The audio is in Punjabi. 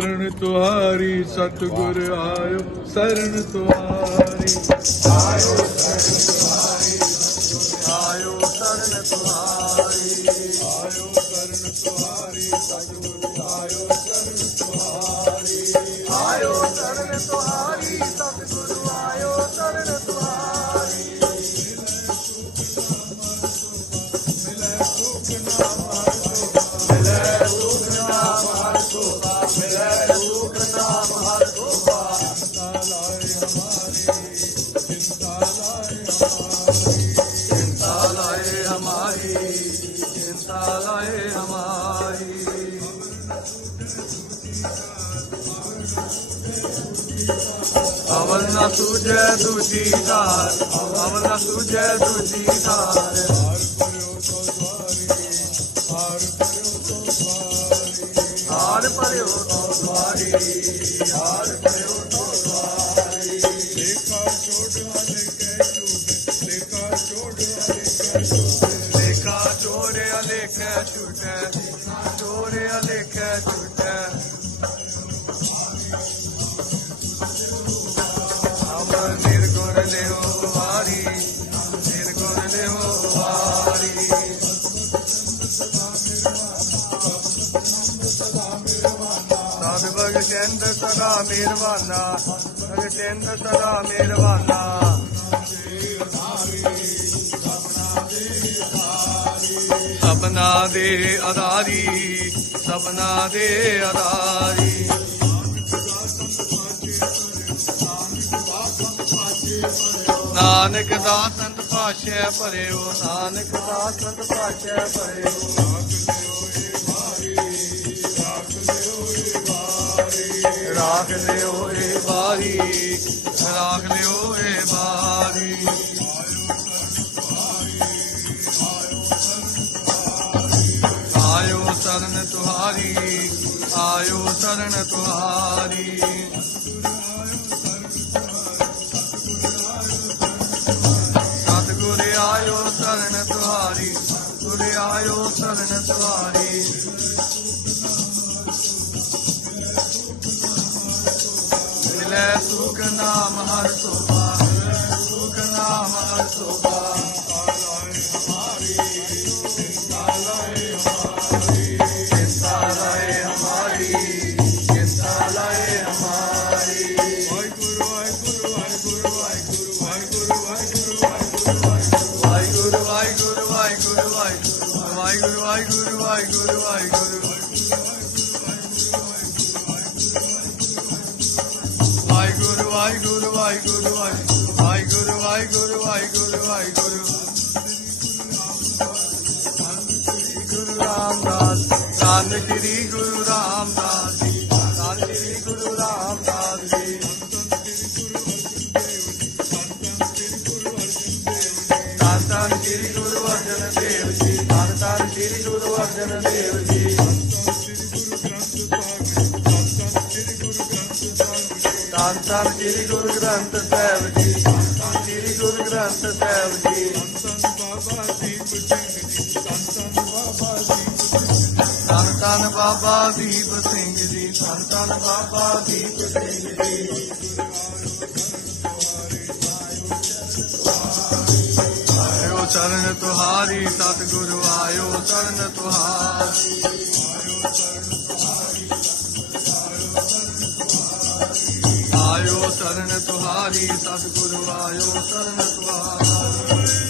ਸ਼ਰਨ ਤੁਹਾਰੀ ਸਤਿਗੁਰ ਆਇਓ ਸ਼ਰਨ ਤੁਹਾਰੀ। ਆਇਓ ਸ਼ਰਨ ਤੁਹਾਰੀ। ਆਇਓ ਸ਼ਰਨ ਤੁਹਾਰੀ ਸਤਿਗੁਰ चिंता लाए हमारी अवल न तुझे दूजी दार अवल न तुझे दूजी दार हार पर हार पर ਨੇ ਹੋ ਵਾਰੀ ਤੇਰ ਗੁਰ ਨੇ ਹੋ ਵਾਰੀ ਸਾਧ ਸਦਾ ਮਿਹਰਬਾਨਾ ਭਗ ਚੰਦ ਸਦਾ ਸਭਨਾ ਦੇ ਆਧਾਰੀ ਸਭਨਾ ਦੇ ਆਧਾਰੀ ਨਾਨਕ ਦਾ ਸੰਤ ਪਾਸ਼ੈ ਭਰਿਓ, ਨਾਨਕ ਦਾ ਸੰਤ ਪਾਸ਼ੈ ਭਰਿਓ। ਰਾਖ ਲਿਓ ਏ ਬਾਰੀ, ਰਾਖ ਲਿਓ ਏ ਬਾਰੀ। ਆਇਓ ਸਰਨ ਤੁਹਾਰੀ, ਆਇਓ ਸਰਨ ਤੁਹਾਰੀ। ਸਵਾਰੀ ਤੁਰੇ ਆਇਓ ਸਰਨ ਸਵਾਰੀ। ਮਿਲੇ ਸੁਖ ਨਾਮ ਹਰ ਸੁਖ। ਵਾਹਿਗੁਰੂ ਵਾਹਿਗੁਰੂ ਵਾਹਿਗੁਰੂ ਵਾਹਿਗੁਰੂ ਵਾਹਿਗੁਰੂ ਵਾਹਿਗੁਰੂ ਵਾਹਿਗੁਰੂ ਵਾਹਿਗੁਰੂ ਵਾਹਿਗੁਰੂ ਵਾਹਿਗੁਰੂ ਵਾਹਿਗੁਰੂ ਗੁਰੂ ਰਾਮਦਾਸ ਧੰਨ ਸ੍ਰੀ ਗੁਰੂ ਰਾਮਦਾਸ ਜੀ ਧੰਨ ਸ੍ਰੀ ਗੁਰੂ ਰਾਮਦਾਸ ਜੀ ਧੰਨ ਧੰਨ ਸ੍ਰੀ ਗੁਰੂ ਅਰਜਨ ਦੇਵ ਜੀ। ਧੰਨ ਧੰਨ ਸ੍ਰੀ ਗੁਰੂ ਅਰਜਨ ਦੇਵ ਜੀ। ਧੰਨ ਧੰਨ ਸ੍ਰੀ ਗੁਰੂ ਗ੍ਰੰਥ ਸਾਹਿਬ ਜੀ। ਧੰਨ ਧੰਨ ਸ੍ਰੀ ਗੁਰੂ ਗ੍ਰੰਥ ਸਾਹਿਬ ਜੀ। ਧੰਨ ਧੰਨ ਬਾਬਾ ਦੀਪ ਸਿੰਘ ਜੀ। ਧੰਨ ਧੰਨ ਬਾਬਾ ਦੀਪ ਸਿੰਘ ਜੀ। ਧੰਨ ਧੰਨ ਬਾਬਾ ਦੀਪ ਸਿੰਘ ਜੀ। ਚਰਨ ਤੁਹਾਰੀ ਸਤਿਗੁਰੂ ਆਇਓ ਚਰਨ ਤੁਹਾਰੀ। ਆਇਓ ਚਰਨ ਤੁਹਾਰੀ ਸਤਿਗੁਰੂ ਆਇਓ ਚਰਨ ਤੁਹਾਰੀ।